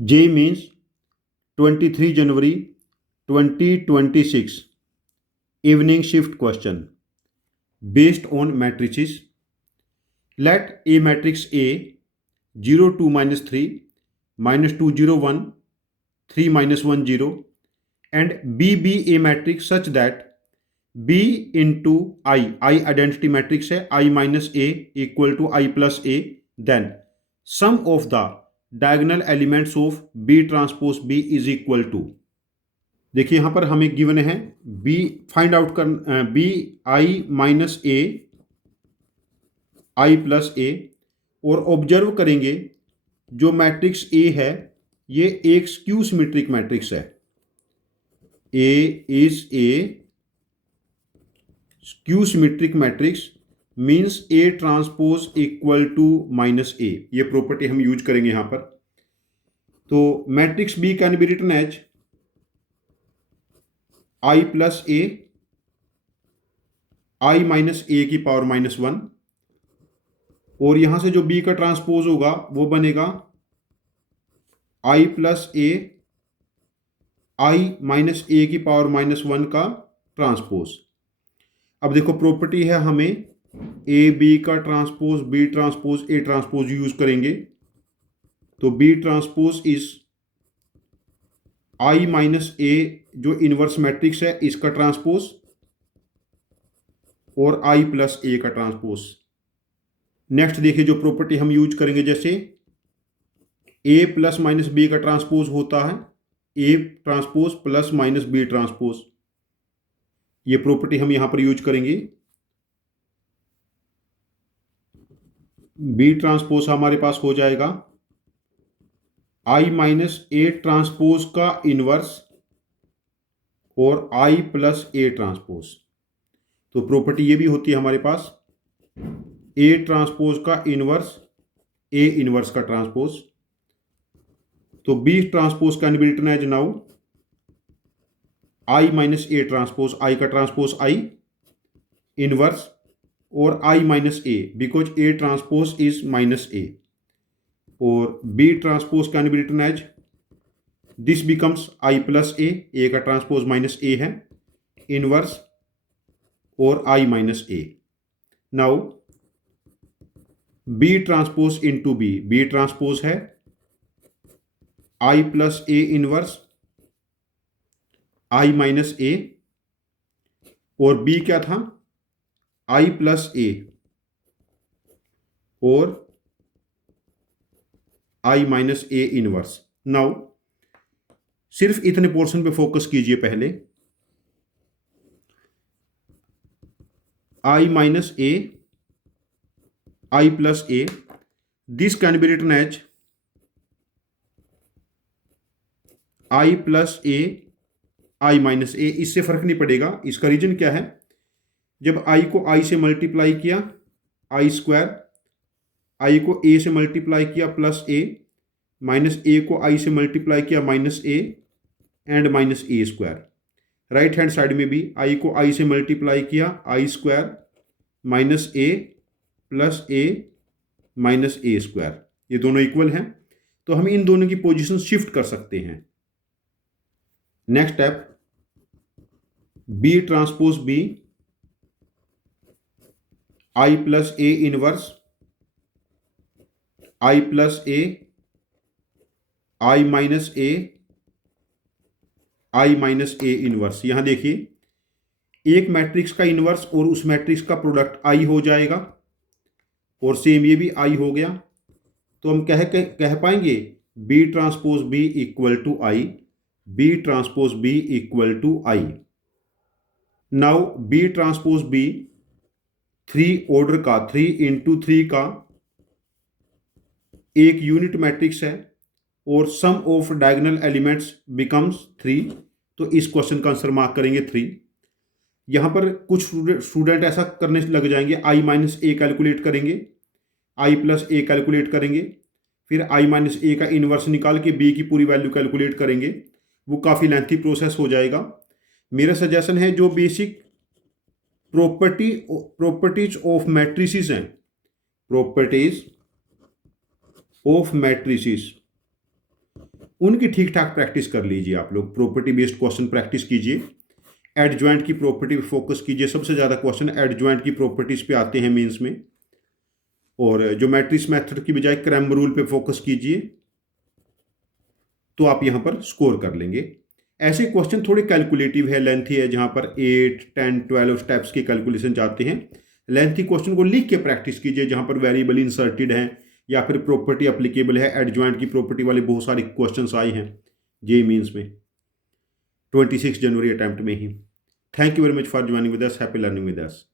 J means 23 January 2026 evening shift question based on matrices. Let A matrix A 0 2 minus 3 minus 2 0 1 3 minus 1 0 and B be a matrix such that B into I identity matrix है, I minus A equal to I plus A, then sum of the diagonal elements of B transpose B is equal to, देखिए यहां पर हमें given है B find out कर B I minus A I plus A, और observe करेंगे जो matrix A है ये एक स्क्यू सिमेट्रिक मैट्रिक्स है. A is a skew symmetric matrix means A transpose equal to minus A. ये प्रॉपर्टी हम यूज करेंगे यहां पर. तो मैट्रिक्स B can be written as I plus A I minus A की पावर माइनस 1, और यहां से जो B का ट्रांसपोज होगा वो बनेगा I plus A I minus A की पावर माइनस 1 का ट्रांसपोज. अब देखो प्रॉपर्टी है हमें ए बी का transpose B transpose A transpose use करेंगे. तो B transpose is I minus A जो इनवर्स मैट्रिक्स है इसका ट्रांसपोज और आई प्लस ए का ट्रांसपोज. नेक्स्ट देखिए जो प्रॉपर्टी हम यूज करेंगे, जैसे ए प्लस माइनस बी का ट्रांसपोज होता है A transpose plus minus B transpose. ये प्रॉपर्टी हम यहां पर यूज करेंगे. बी ट्रांसपोज हमारे पास हो जाएगा आई माइनस ए ट्रांसपोज का इनवर्स और आई प्लस ए ट्रांसपोज. तो प्रॉपर्टी ये भी होती है हमारे पास ए ट्रांसपोज का इनवर्स ए इनवर्स का ट्रांसपोज. तो B transpose can be written as now I minus A transpose, I का ट्रांसपोज आई इनवर्स और I minus A because A transpose is minus A, और B transpose can be written as this becomes I plus ए का transpose minus A है inverse और I minus A. Now B transpose into B transpose है I plus A inverse I minus A, और B क्या था I plus A और I minus A inverse. Now सिर्फ इतने पोर्शन पे फोकस कीजिए. पहले I minus A I plus A, this can be written as I plus A I minus A. इससे फर्क नहीं पड़ेगा. इसका रीजन क्या है, जब आई को आई से मल्टीप्लाई किया आई स्क्वायर, आई को ए से मल्टीप्लाई किया प्लस ए, माइनस ए को आई से मल्टीप्लाई किया minus A and minus A square. Right hand side में भी आई को आई से मल्टीप्लाई किया आई स्क्वायर माइनस ए प्लस ए माइनस ए स्क्वायर. ये दोनों इक्वल हैं, तो हम इन दोनों की पोजीशन शिफ्ट कर सकते हैं. Next step B transpose B I plus A inverse I plus A I minus A I minus A inverse. यहां देखिए एक मैट्रिक्स का इनवर्स और उस मैट्रिक्स का प्रोडक्ट आई हो जाएगा, और सेम ये भी आई हो गया. तो हम कह पाएंगे B transpose B equal to I, B transpose B equal to I. Now B transpose B 3 order का 3 इंटू 3 का एक यूनिट मैट्रिक्स है, और सम ऑफ डायगोनल एलिमेंट्स बिकम्स 3. तो इस क्वेश्चन का आंसर मार्क करेंगे 3. यहां पर कुछ स्टूडेंट ऐसा करने लग जाएंगे, आई माइनस ए कैलकुलेट करेंगे, आई प्लस ए कैलकुलेट करेंगे, फिर आई माइनस ए का इनवर्स निकाल के बी की पूरी वैल्यू कैलकुलेट करेंगे. वो काफ़ी लेंथी प्रोसेस हो जाएगा. मेरा सजेशन है जो बेसिक प्रॉपर्टीज ऑफ मैट्रिसेस हैं, प्रॉपर्टीज ऑफ मैट्रिसेस उनकी ठीक ठाक प्रैक्टिस कर लीजिए। आप लोग प्रॉपर्टी बेस्ड क्वेश्चन प्रैक्टिस कीजिए, एडजॉइंट की प्रॉपर्टी पे फोकस कीजिए। सबसे ज़्यादा क्वेश्चन एडजॉइंट की प्रॉपर्टीज़ पे आते हैं मेंस में। और जो मैट्रिक्स मेथड की बजाय क्रैमर रूल पे फोकस कीजिए, तो आप यहाँ पर स्कोर कर लेंगे। ऐसे क्वेश्चन थोड़े कैलकुलेटिव है, लेंथी है, जहाँ पर 8, 10, 12 स्टेप्स के कैलकुलेशन जाते हैं। लेंथी क्वेश्चन को लिख के प्रैक्टिस कीजिए, जहाँ पर वेरिएबल इंसर्टेड है या फिर प्रॉपर्टी अप्लीकेबल है। एडजॉइंट की प्रॉपर्टी वाले बहुत सारे क्वेश्चन आए हैं जेईई मीन्स में 26 जनवरी अटैम्प्ट में ही। Thank you very much for joining with us. Happy learning with us.